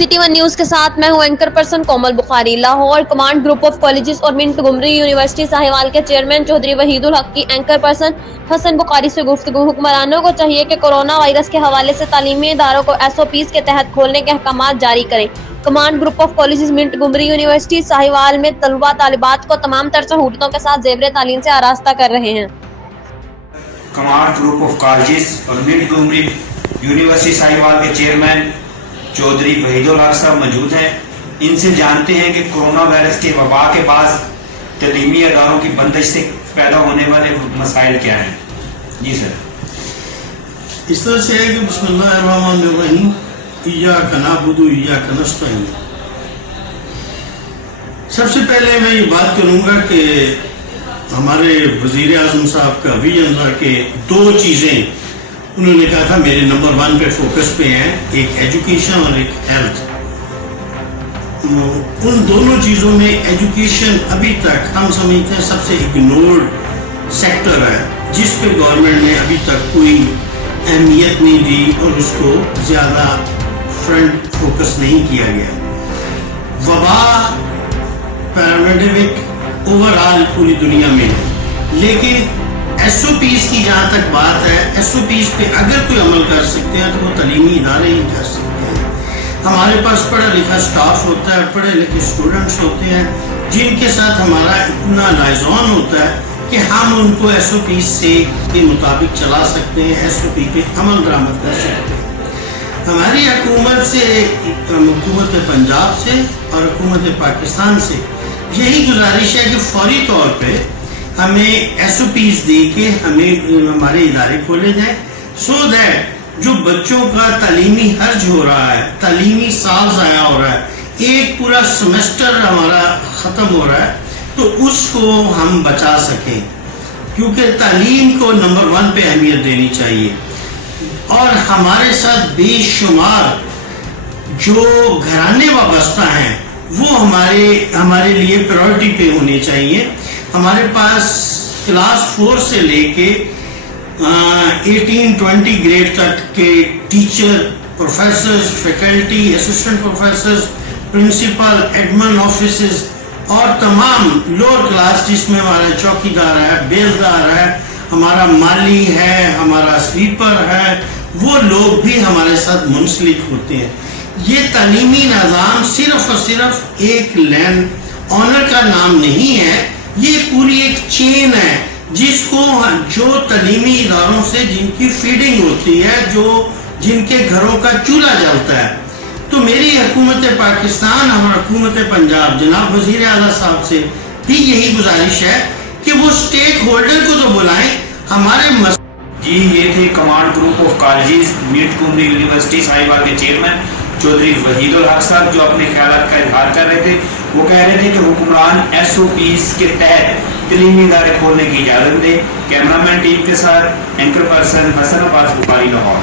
City one news के साथ मैं हूं anchor person Komal Bukhari. Lahore command group of colleges और मिंटगोमरी यूनिवर्सिटी साहिवाल के चेयरमैन चौधरी वहीदुल हक की एंकर पर्सन हसन बुखारी से गुफ्तगू। हुक्मरानों को चाहिए कि कोरोना वायरस के हवाले से तालीमी इदारों को SOPs के तहत खोलने के अहकाम जारी करें। Command group of colleges Montgomery university Sahiwal में तलबा तालिबात को तमाम तर सहूलतों के साथ ज़ेवर तालीम से आरास्ता कर रहे हैं। कमांड ग्रुप ऑफ कॉलेजेस और मिंटगोमरी यूनिवर्सिटी साहिवाल के चेयरमैन चौधरी वहीदुल हक साहब मौजूद हैं। इनसे जानते हैं कि कोरोना वायरस के वबा के बाद तलीमी अदारों की बंदिश से पैदा होने वाले मसाइल क्या हैं। जी सर। इस तरह से है कि बिस्मिल्लाहिर्रहमानिर्रहीम इय्याका नअबुदु व इय्याका नस्तईन। सबसे पहले मैं ये बात करूंगा कि हमारे वजीर आज़म साहब का विजन था कि दो चीजें उन्होंने कहा था मेरे नंबर 1 पे फोकस पे हैं, एक एजुकेशन और एक हेल्थ। उन दोनों चीजों में एजुकेशन अभी तक हम समझते हैं सबसे इग्नोर्ड सेक्टर है, जिस पे गवर्नमेंट ने अभी तक कोई अहमियत नहीं दी और उसको ज्यादा फ्रंट फोकस नहीं किया गया। वबा पैरामेडेमिक ओवरऑल पूरी दुनिया में है, लेकिन SOPs की जहाँ तक बात है, SOPs पे अगर कोई अमल कर सकते हैं तो वो तालीमी इदारे ही कर सकते हैं। हमारे पास पढ़ा लिखा स्टाफ होता है, पढ़े लिखे स्टूडेंट्स होते हैं, जिनके साथ हमारा इतना लाइजॉन होता है कि हम उनको SOPs से के मुताबिक चला सकते हैं, SOP पे अमल दरामद कर सकते हैं। हमारी हुकूमत से, हुकूमत पंजाब से और हुकूमत पाकिस्तान से यही गुजारिश है कि फौरी तौर पे हमें SOPs दे के हमें हमारे इदारे खोले जाए, सो दैट जो बच्चों का तालीमी हर्ज हो रहा है, तालीमी साल ज़ाया हो रहा है, एक पूरा सेमेस्टर हमारा ख़त्म हो रहा है, तो उसको हम बचा सकें, क्योंकि तालीम को नंबर 1 पे अहमियत देनी चाहिए। और हमारे साथ बेशुमार जो घराने वाबस्ता हैं वो हमारे लिए प्रायोरिटी पे होने चाहिए। हमारे पास क्लास 4 से लेके 18-20 ग्रेड तक के teacher, professors, faculty, assistant professors, principal, admin offices और तमाम लोअर क्लास जिसमें हमारा चौकीदार है, बेलदार है, हमारा माली है, हमारा स्वीपर है, वो लोग भी हमारे साथ मुंसलिक होते हैं। ये तालीमी निज़ाम सिर्फ और सिर्फ एक लैंड ऑनर का नाम नहीं है, ये पूरी एक चेन है जिसको जो तालीमी इदारों से जिनकी फीडिंग होती है, जो जिनके घरों का चूल्हा जलता है। तो मेरी हुकूमत पाकिस्तान और हुकूमत पंजाब जनाब वजीर आला साहब से भी यही गुजारिश है कि वो स्टेक होल्डर को तो बुलाएं। हमारे जी ये थे command group of colleges Montgomery university Sahiwal के चेयरमैन चौधरी वहीदुल हक साहब, जो अपने ख्यालात का इजहार कर रहे थे। वो कह रहे थे कि हुक्मरान SOPs के तहत तालीमी इदारे खोलने की इजाज़त दें। कैमरामैन टीम के साथ एंकर पर्सन हसन बुखारी, लाहौर।